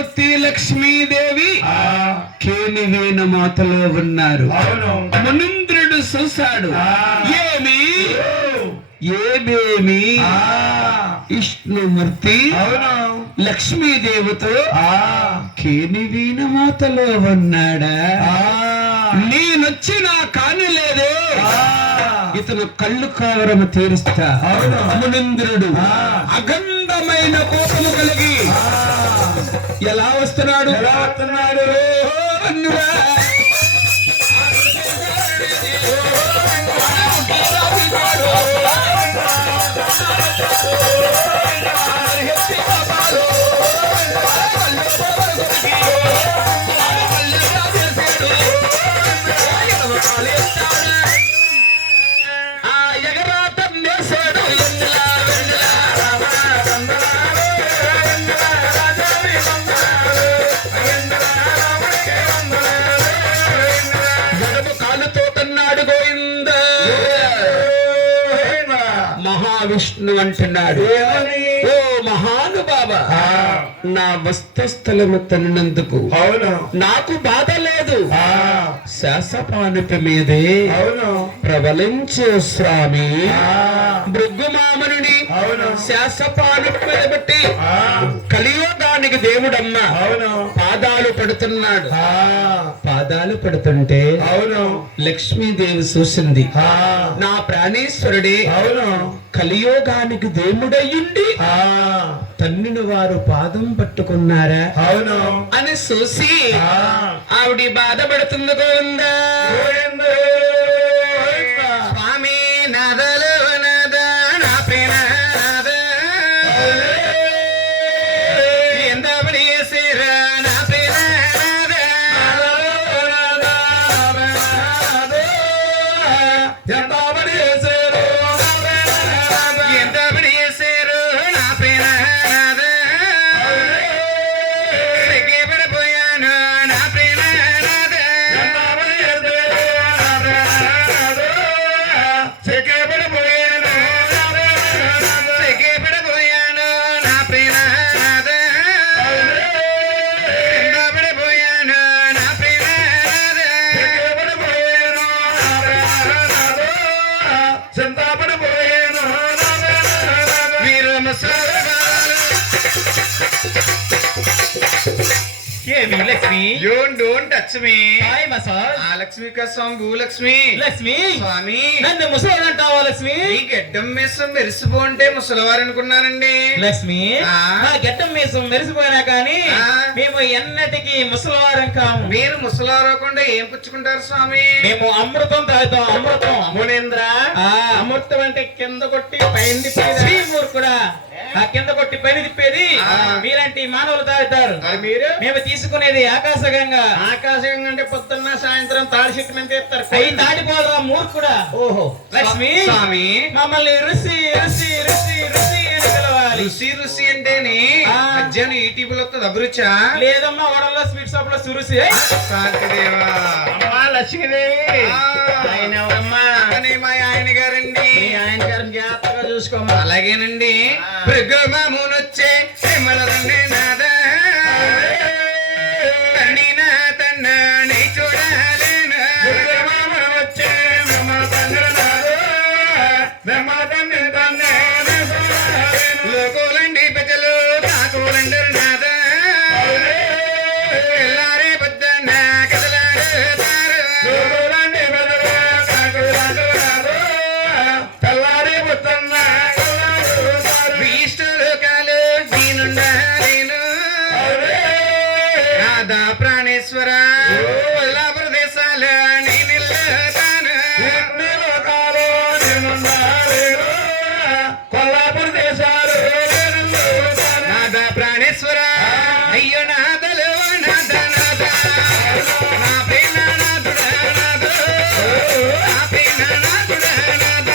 విష్ణుమూర్తి లక్ష్మీదేవి కేనివేన మాతలో ఉన్నారు. మునీంద్రుడు చూశాడు. ఏమేమి విష్ణుమూర్తి లక్ష్మీదేవితో కేనివీన మాతలో ఉన్నాడా? నేనొచ్చి నా కానిలేదే, ఇతను కళ్ళు కావరము తీరుస్తా. మునీంద్రుడు అఖండమైన కోపము కలిగి ఎలా వస్తున్నాడు? మహావిష్ణు అంటున్నాడు, ఓ మహానుభావ, నా వస్తస్థలము తన్నందుకు నాకు బాధ లేదు. శాసపానుప మీదే ప్రబలించు స్వామి. భృగుమామనుని శాసపానుప మీద బట్టి కలియుగానికి దేవుడమ్మ పాదాలు పడుతున్నాడు. పాదాలు పడుతుంటే లక్ష్మీదేవి చూసింది, నా ప్రాణేశ్వరుడే కలియోగానికి దేవుడయ్యుండి తన్నిన వారు పాదం పట్టుకున్నారా అని చూసి ఆవిడ బాధపడుతుంది. గోవిందా స్వామి నదలు నద నా ప్రేమ Lakshmi. You don't touch me. Hi, massage. Lakshmi కోసం భూలక్ష్మి. లక్ష్మి స్వామి నన్ను ముసలి అంటావా లక్ష్మి? ఈ గడ్డం మీసం మెరిసిపోంటే ముసలివారు అనుకున్నానండి. లక్ష్మి నా గడ్డం మీసం మెరిసిపోయినా కానీ మేము ఎన్నటికి ముసలివారం కాము. మీరు ముసలివారకుండా ఏం పుచ్చుకుంటారు స్వామి? మేము అమృతం తాగుతాం. అమృతం. మునేంద్ర అమృతం అంటే కింద కొట్టి పైన తిప్పేది. కూడా ఆ కింద కొట్టి పైన తిప్పేది మీలాంటి మానవులు తాగుతారు. మేము తీసుకునేది ఆకాశగంగా. ఆకాశగంగా అంటే పొద్దున్న సాయంత్రం తాడి చెట్టు మీద తీస్తారు. అవి తాడిపోదా మూర్ఖుడా. ఓహో లక్ష్మి స్వామి మమ్మల్ని రుసి రుసి రుసి రుసి అని పిలవాలి. రుసి రుసి అంటేనే మధ్యాహ్నం ఈటీవీలో అభిరుచా లేదమ్మా వడల్లో స్వీట్ షాప్ లో సురుసి. శాంతిదేవా అమ్మా లక్ష్మీదేవి ఆయన ఎవరమ్మా? మా ఆయన గారండి. ఆయన గారిని జాగ్రత్తగా చూసుకోమ్మా. అలాగేనండి. భృగుమామునొచ్చే శ్రీమలదండి నాద తండిన తన్నని చూడాలేనా. భృగుమామునొచ్చే లోకోలండి ప్రజలు కాకోలండి నాద ఎల్లారే పొద్దున్న కదలాడతారు. ప్రాణేశ్వర వల్లా ప్రదేశాల కొల్లాపూర్ దేశాలు నాదా ప్రాణేశ్వర. అయ్యో నాదలు నాద నాద నా ప్రేమ నాదుడ నాద నా ప్రేమ నాదుడ నాద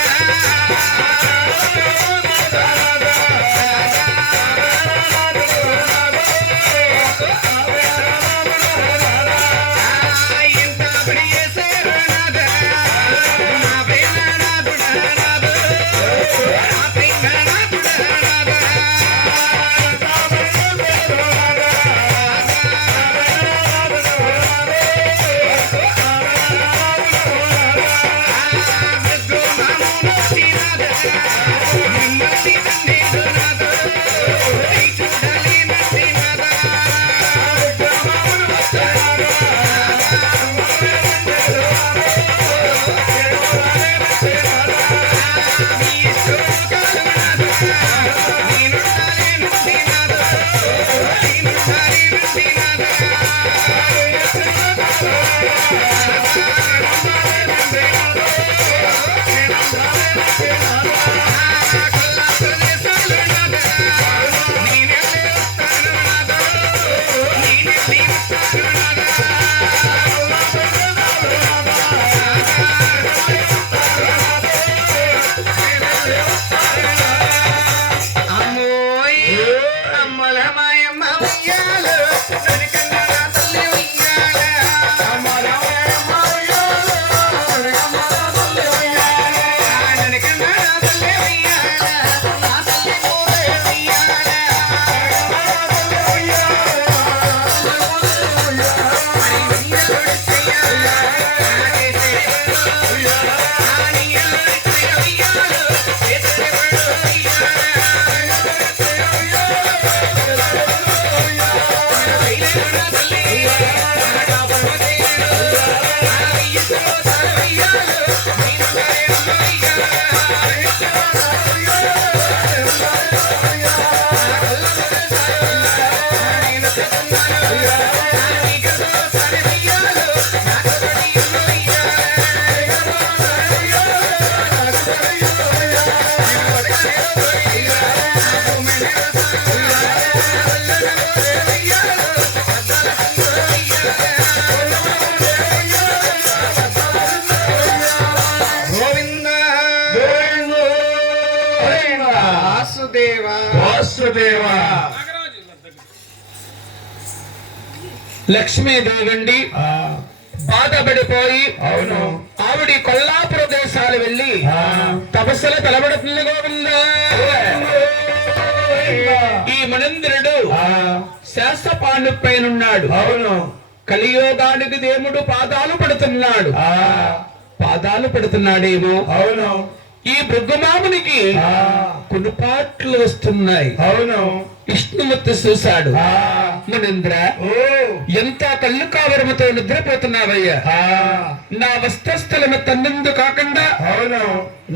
గోవింద వాసుదేవ వాసుదేవా లక్ష్మీదేవండి బాధపడిపోయి అవును ఆవిడ కొల్లాపుర దేశాలు వెళ్ళి తపస్సులు తలబడుతుంది గోవింద. ఈ మనంద్రుడు శాస్త్రపాండు పైనున్నాడు. అవును కలియోగానికి దేవుడు పాదాలు పెడుతున్నాడు. పాదాలు పెడుతున్నాడేమో. అవును ఈ భృగుమామునికి కునుపాట్లు వస్తున్నాయి. అవును విష్ణుమూర్తి చూశాడు. మునింద్ర ఎంత కళ్ళు కావరముతో నిద్రపోతున్నావయ్యా. నా వస్త్రస్థలము తన్నందు కాకుండా అవును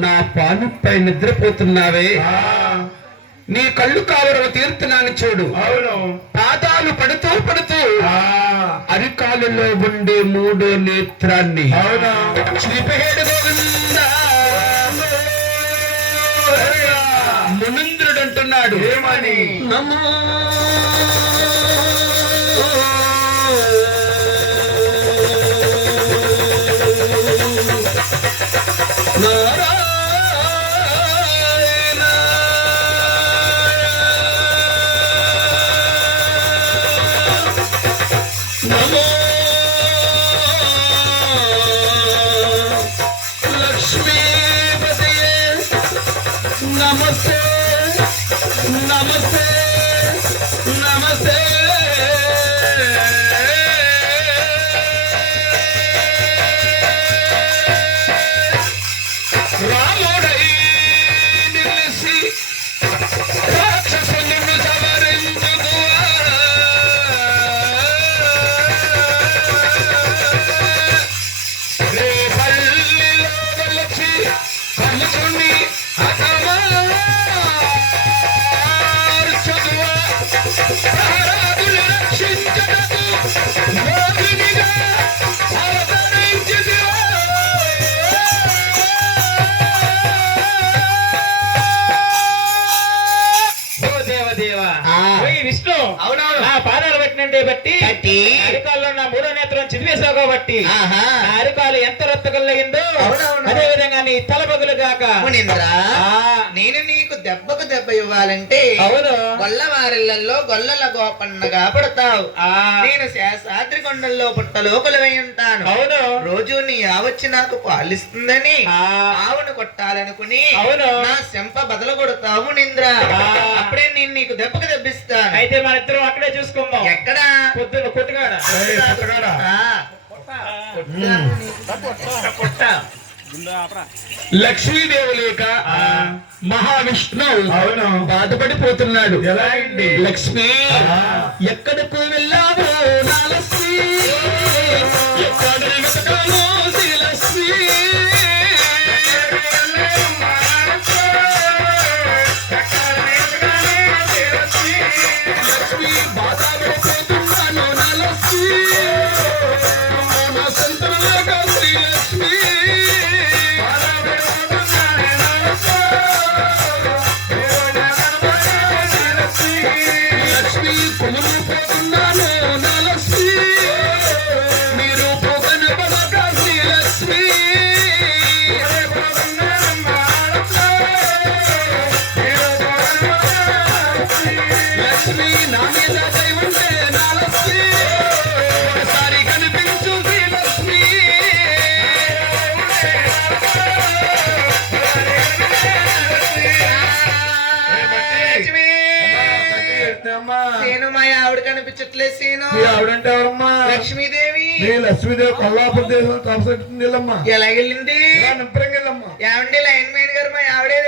నా పానుపై నిద్రపోతున్నావే. నీ కళ్ళు కావరము తీరుతున్నాను చూడు. అవును పాదాలు పడుతూ పడుతూ అరికాలులో ఉండే మూడో నేత్రాన్ని అవును చూపేడు గోవిందా. మునింద్రుడు అంటున్నాడు ఏమని? నమో నారాయణ నమో లక్ష్మీపతియే నమస్తే నమస్తే నమస్తే. రాముడై నిలిసి రాక్షసులను సవరించుదువా. రేపల్లిలో వెలచి కలుసుని అతమార్చుదువా. ప్రహ్లాదుని రక్షించుటకు మోహినిగా అవతరించుదువా. ఓ దేవదేవా, ఓయ్ విష్ణు, అవునవును. నా పాదాలు పెట్టినంటే బట్టి అరికాల్లో నా మూడో నేత్రం చిదివేశావు కాబట్టి ఆహా. నా అరికాలు ఎంత రక్తకల్లయిందో అవునవును. అదే విధంగా నీ తల బగులు గాక. మునీంద్ర ఆ, నేను నీకు దెబ్బకు దెబ్బ ఇవ్వాలంటే అవును. గొల్లవారిళ్లలో గొల్లల గోపన్నగా పుడతావు. ఆ, నేను శేషాద్రి కొండల్లో పుట్టలోకులు ఉంటాను. అవును. రోజు నీ ఆవచ్చి నాకు పాలిస్తుందని ఆ, ఆవును కొట్టాలనుకుని అవును. నా చెంప బదలు కొడతావు నింద్ర. ఆ. అప్పుడే నేను నీకు దెబ్బకు దెబ్బిస్తాను. అయితే మన ఇద్దరం అక్కడే చూసుకుందాం. ఎక్కడా? పొద్దున్న కొట్టుగాడ ఆ. పుట్ట. లక్ష్మీదేవి లేక మహావిష్ణు అవును బాధపడిపోతున్నాడు. ఎలా అండి? లక్ష్మి ఎక్కడకు వెళ్ళావు నా లక్ష్మి, ఎక్కడ వెతకాలో శ్రీలక్ష్మి. లక్ష్మి బాధపడిపోతున్నాను నా లక్ష్మి, నా సంతనలేక శ్రీలక్ష్మి. లక్ష్మి కుమిలిపోతున్నాను నా లక్ష్మి, మీరు కనపడక శ్రీలక్ష్మి. లక్ష్మి నా మీద దయ ఉంటే నా లక్ష్మి, ఒకసారి కనిపించు శ్రీలక్ష్మి. లక్ష్మి, నేను మా ఆవిడ కనిపించట్లేదు సీను. ఆవిడంటే ఎవరమ్మా? లక్ష్మీదేవి నీ లక్ష్మీదేవి కొల్లాపురం దేశం తపసెట్టింది వెళ్ళమ్మా. ఎలాగెళ్ళింది? నింపరంగా వెళ్ళమ్మా. ఏమండి లైన్ మ్యాన్ గారు, మా ఆవిడే